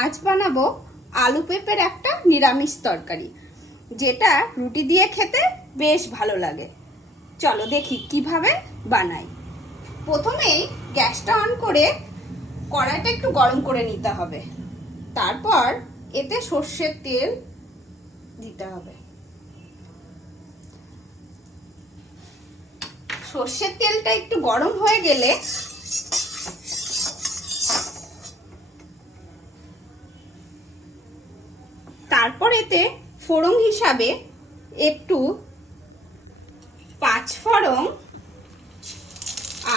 আজ বানাবো আলু পেঁপের একটা নিরামিষ তরকারি, যেটা রুটি দিয়ে খেতে বেশ ভালো লাগে। চলো দেখি কিভাবে বানাই। প্রথমেই গ্যাসটা অন করে কড়াইটা একটু গরম করে নিতে হবে। তারপর এতে সর্ষের তেল দিতে হবে। সর্ষের তেলটা একটু গরম হয়ে গেলে তারপর এতে ফোড়ন হিসাবে একটু পাঁচফোড়ন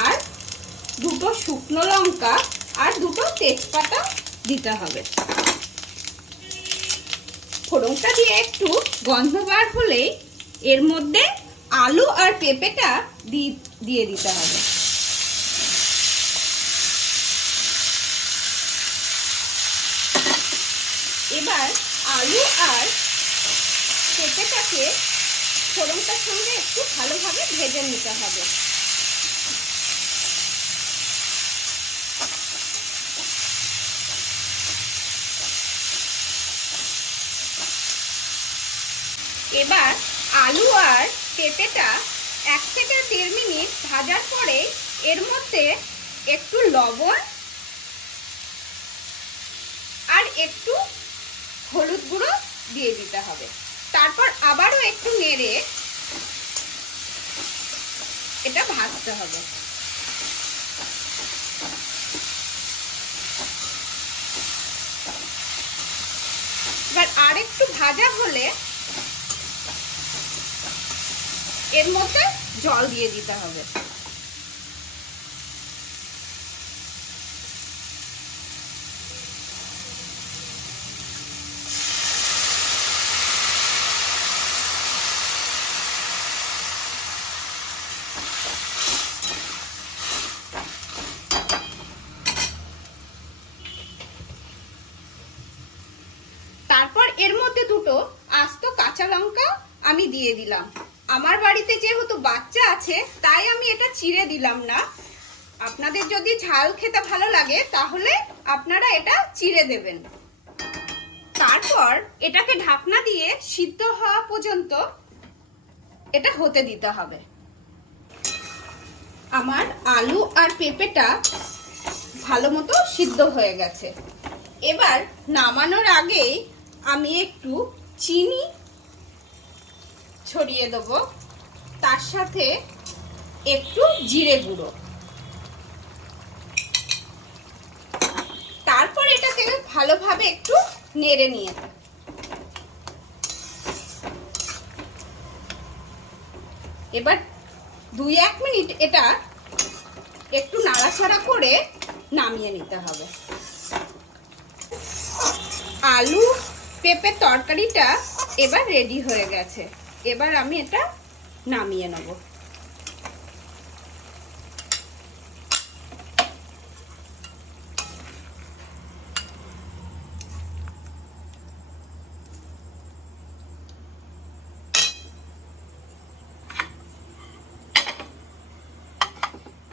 আর দুটো শুকনো লঙ্কা আর দুটো তেজপাতা দিতে হবে। ফোড়নটা দিয়ে একটু গন্ধ বার হলেই এর মধ্যে আলু আর পেঁপেটা দিয়ে দিতে হবে। এবার আলু আর পেঁপেটাকে ফোড়নটার সঙ্গে একটু ভালোভাবে ভেজে নিতে হবে। এবার আলু আর পেঁপেটা 1 থেকে 1.5 মিনিট ভাজার পরে এর মধ্যে একটু লবণ আর একটু হলুদ গুঁড়ো দিয়ে দিতে হবে। তারপর আবারও একটু নেড়ে এটা ভাজতে হবে। এবার আর একটু ভাজা হলে এর মধ্যে জল দিয়ে দিতে হবে। তারপর এর মধ্যে দুটো আস্ত কাঁচা লঙ্কা আমি দিয়ে দিলাম। আমার বাড়িতে যেহেতু বাচ্চা আছে তাই আমি এটা চিড়ে দিলাম না। আপনাদের যদি ঝাল খেতে ভালো লাগে তাহলে আপনারা এটা চিড়ে দেবেন। তারপর এটাকে ঢাকনা দিয়ে সিদ্ধ হওয়া পর্যন্ত এটা হতে দিতে হবে। আমার আলু আর পেঁপেটা ভালো মতো সিদ্ধ হয়ে গেছে। এবার নামানোর আগেই আমি একটু চিনি ছড়িয়ে দেব, তার সাথে একটু জিরে গুঁড়ো। তারপর এটাকে ভালোভাবে একটু নেড়ে নিয়ে এবার 2-1 মিনিট এটা একটু নাড়াচাড়া করে নামিয়ে নিতে হবে। আলু পেঁপের তরকারিটা এবার রেডি হয়ে গেছে। এবার আমি এটা নামিয়ে নেব।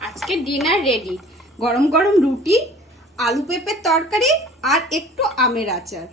আজকে ডিনার রেডি। গরম গরম রুটি, আলু পেঁপের তরকারি আর একটু আমের আচার।